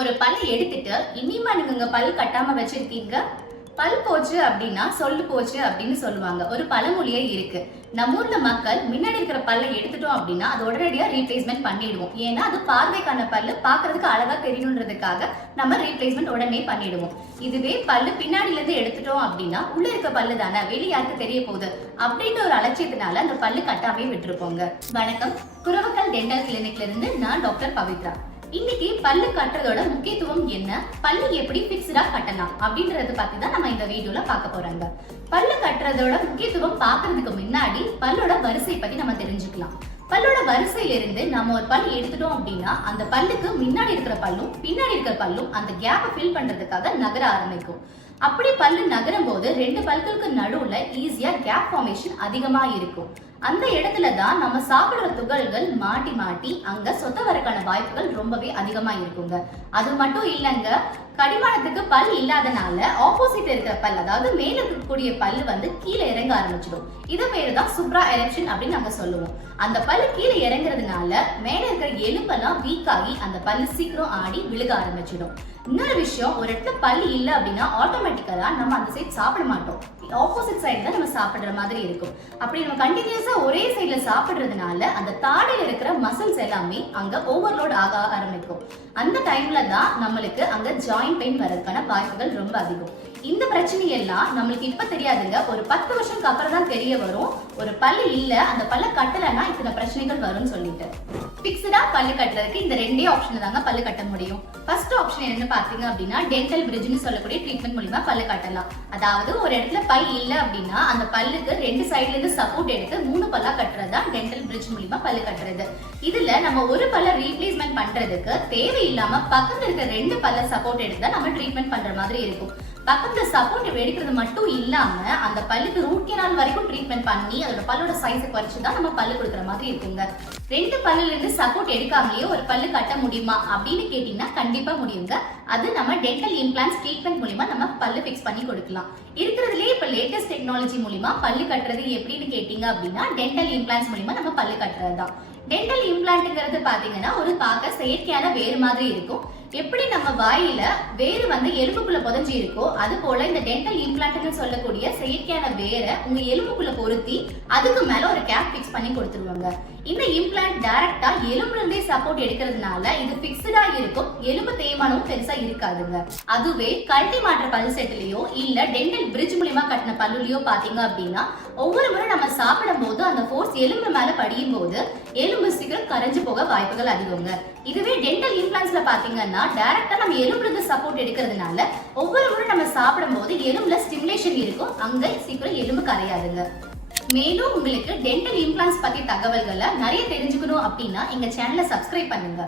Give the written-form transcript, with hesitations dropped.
ஒரு பல்லை எடுத்துட்டு இனிமா நீங்க பல் கட்டாம வச்சிருக்கீங்க, பல் போச்சு அப்படின்னா சொல்லு போச்சு அப்படின்னு சொல்லுவாங்க. ஒரு பழமொழியே இருக்கு. நம்ம ஊர்ல மக்கள் முன்னாடி இருக்கிற பல்லை எடுத்துட்டோம் அப்படின்னா அது உடனடியா ரீப்ளேஸ்மெண்ட் பண்ணிடுவோம். ஏன்னா அது பார்வைக்கான பல்லு, பாக்குறதுக்கு அழகா தெரியணுன்றதுக்காக நம்ம ரீப்ளேஸ்மெண்ட் உடனே பண்ணிடுவோம். இதுவே பல்லு பின்னாடில இருந்து எடுத்துட்டோம் அப்படின்னா உள்ள இருக்க பல்லு தானே, வெளிய யாருக்கு தெரிய போகுது அப்படின்ற ஒரு அலட்சியத்தினால அந்த பல்லு கட்டாமே விட்டுருப்போங்க. வணக்கம், குரவக்கல் டென்டல் கிளினிக்ல இருந்து நான் டாக்டர் பவித்ரா. இன்னைக்கு பல்லு கட்டுறதோட முக்கியத்துவம் என்ன, பல்லு எப்படி பிக்ஸ்டா கட்டலாம் அப்படின்றத பத்தி தான் நம்ம இந்த வீடியோல பார்க்க போறாங்க. பல்லு கட்டுறதோட முக்கியத்துவம் பார்க்கறதுக்கு முன்னாடி பல்லோட வரிசை பத்தி நம்ம தெரிஞ்சுக்கலாம். பல்லோட வரிசையில இருந்து நம்ம ஒரு பல் எடுத்துட்டோம் அப்படின்னா அந்த பல்லுக்கு முன்னாடி இருக்கிற பல்லும் பின்னாடி இருக்கிற பல்லும் அந்த கேப்பை ஃபில் பண்றதுக்காக நகர ஆரம்பிக்கும். அப்படி பல்லு நகரும் போது ரெண்டு பல்களுக்கு நடுவுல ஈஸியா கேப் ஃபார்மேஷன் அதிகமா இருக்கும். அந்த இடத்துல தான் நம்ம சாப்பிடுற துகள்கள் மாட்டி மாட்டி அங்க சொத்த வரக்கான வாய்ப்புகள் ரொம்பவே அதிகமா இருக்குங்க. அது மட்டும் இல்லைங்க, கடிமானத்துக்கு பல் இல்லாதனால ஆப்போசிட் இருக்கிற பல், அதாவது மேல இருக்கக்கூடிய பல்லு கீழே இறங்க ஆரம்பிச்சிடும். இது பேரு தான் சுப்ரா எரெக்ஷன் அப்படின்னு நாங்க சொல்லுவோம். அந்த பல்லு கீழே இறங்குறதுனால மேல இருக்கிற எலும்பெல்லாம் வீக் ஆகி அந்த பல்லு சீக்கிரம் ஆடி விழுக ஆரம்பிச்சிடும். இன்னொரு விஷயம், ஒரு இடத்துல பல்லு இல்லை அப்படின்னா ஆட்டோமேட்டிக்கலா நம்ம அந்த சைட் சாப்பிட மாட்டோம், ஆப்போசிட் சைடு தான் நம்ம சாப்பிடுற மாதிரி இருக்கும். அப்படி நம்ம கண்டினியூஸா ஒரே சைட்ல சாப்பிடுறதுனால அந்த தாடையில இருக்கிற மசில்ஸ் எல்லாமே அங்க ஓவர்லோட் ஆக ஆரம்பிக்கும். அந்த டைம்ல தான் நம்மளுக்கு அங்க ஜாயிண்ட் பெயின் வரதுக்கான வாய்ப்புகள் ரொம்ப அதிகம். இந்த பிரச்சனை எல்லாம் நம்மளுக்கு இப்ப தெரியாதுங்க, ஒரு 10 வருஷத்துக்கு அப்புறம் தான் தெரிய வரும். ஒரு பல்லு இல்ல, அந்த பல்ல கட்டலன்னா இத்தனை பிரச்சனைகள் வரும்னு சொல்லிட்டு. பிக்ஸ்டா பல்லு கட்டுறதுக்கு இந்த ரெண்டே ஆப்ஷன் தாங்க பல்லு கட்ட முடியும். ஃபர்ஸ்ட் ஆப்ஷன் என்ன பாத்தீங்க அப்படின்னா டென்டல் பிரிட்ஜ்னு சொல்லக்கூடிய ட்ரீட்மெண்ட் மூலமா பல்லு கட்டலாம். அதாவது ஒரு இடத்துல பல் இல்ல அப்படின்னா அந்த பல்லுக்கு ரெண்டு சைடுல இருந்து சப்போர்ட் எடுத்து 3 பல்லா கட்டுறது தான் டென்டல் பிரிட்ஜ் மூலமா பல்லு கட்டுறது. இதுல நம்ம ஒரு பல்ல ரீப்ளேஸ்மெண்ட் பண்றதுக்கு தேவையில்லாம பக்கத்துல இருக்கிற 2 பல்ல சப்போர்ட் எடுத்து தான் நம்ம ட்ரீட்மெண்ட் பண்ற மாதிரி இருக்கும். பக்கத்துல சப்போர்ட் எடுக்கிறது மட்டும் இல்லாம அந்த பல்லுக்கு ரூட் கேனால் வரைக்கும் ட்ரீட்மெண்ட் பண்ணி அதோட பல்லோட சைஸை குறைச்சு தான் நம்ம பல்லு கொடுக்குற மாதிரி இருக்குங்க. 2 பல்லுல இருந்து சப்போர்ட் எடுக்காமலேயே ஒரு பல்லு கட்ட முடியுமா அப்படின்னு கேட்டீங்கன்னா கண்டிப்பா முடியுங்க. அது நம்ம டென்டல் இம்ப்ளான்ஸ் ட்ரீட்மெண்ட் மூலமா நம்ம பல்லு ஃபிக்ஸ் பண்ணி கொடுக்கலாம். இருக்கிறதுலேயே இப்ப லேட்டஸ்ட் டெக்னாலஜி மூலமா பல்லு கட்டுறது எப்படின்னு கேட்டீங்க அப்படின்னா டென்டல் இம்ப்ளான்ஸ் மூலமா நம்ம பல்லு கட்டுறது தான். டென்டல் இம்ப்ளான்ட்ங்கிறது பாத்தீங்கன்னா ஒரு பார்க்க செயற்கையான வேறு மாதிரி இருக்கும். எப்படி நம்ம வாயில வேறு எலும்புக்குள்ள புதைஞ்சி இருக்கோ அது போல இந்த டென்டல் இம்ப்ளான்ட்னு சொல்லக்கூடிய செயற்கையான வேரை உங்க எலும்புக்குள்ள பொருத்தி அதுக்கு மேல ஒரு கேப் ஃபிக்ஸ் பண்ணி கொடுத்துருவாங்க. இந்த இம்ப்ளான்ட் டைரக்டா எலும்புல இருந்தே சப்போர்ட் எடுக்கிறதுனால இது பிக்ஸ்டா இருக்கும், எலும்பு தேய்மானமும் பெருசா இருக்காதுங்க. அதுவே கழட்டி மாற்ற பல் செட்லயோ இல்ல டென்டல் பிரிட்ஜ் மூலமா கட்டின பல்லுலயோ பாத்தீங்க அப்படின்னா ஒவ்வொரு முறை நம்ம சாப்பிடும் போது அந்த ஃபோர்ஸ் எலும்பு மேல படியும் போது எலும்பு சீக்கிரம் கரைஞ்சு போக வாய்ப்புகள் அதிகங்க. இதுவே டென்டல் இம்ப்ளான்ட்ஸ்ல பாத்தீங்கன்னா டைரக்டா நம்ம எலும்புல இருந்து சப்போர்ட் எடுக்கிறதுனால ஒவ்வொரு முறை நம்ம சாப்பிடும் போது எலும்புல ஸ்டிமுலேஷன் இருக்கும், அங்க சீக்கிரம் எலும்பு கரையாதுங்க. மேலும் உங்களுக்கு டென்டல் இம்ப்ளான்ட்ஸ் பத்தி தகவல்களை நிறைய தெரிஞ்சுக்கணும் அப்படின்னா எங்க சேனலை சப்ஸ்கிரைப் பண்ணுங்க.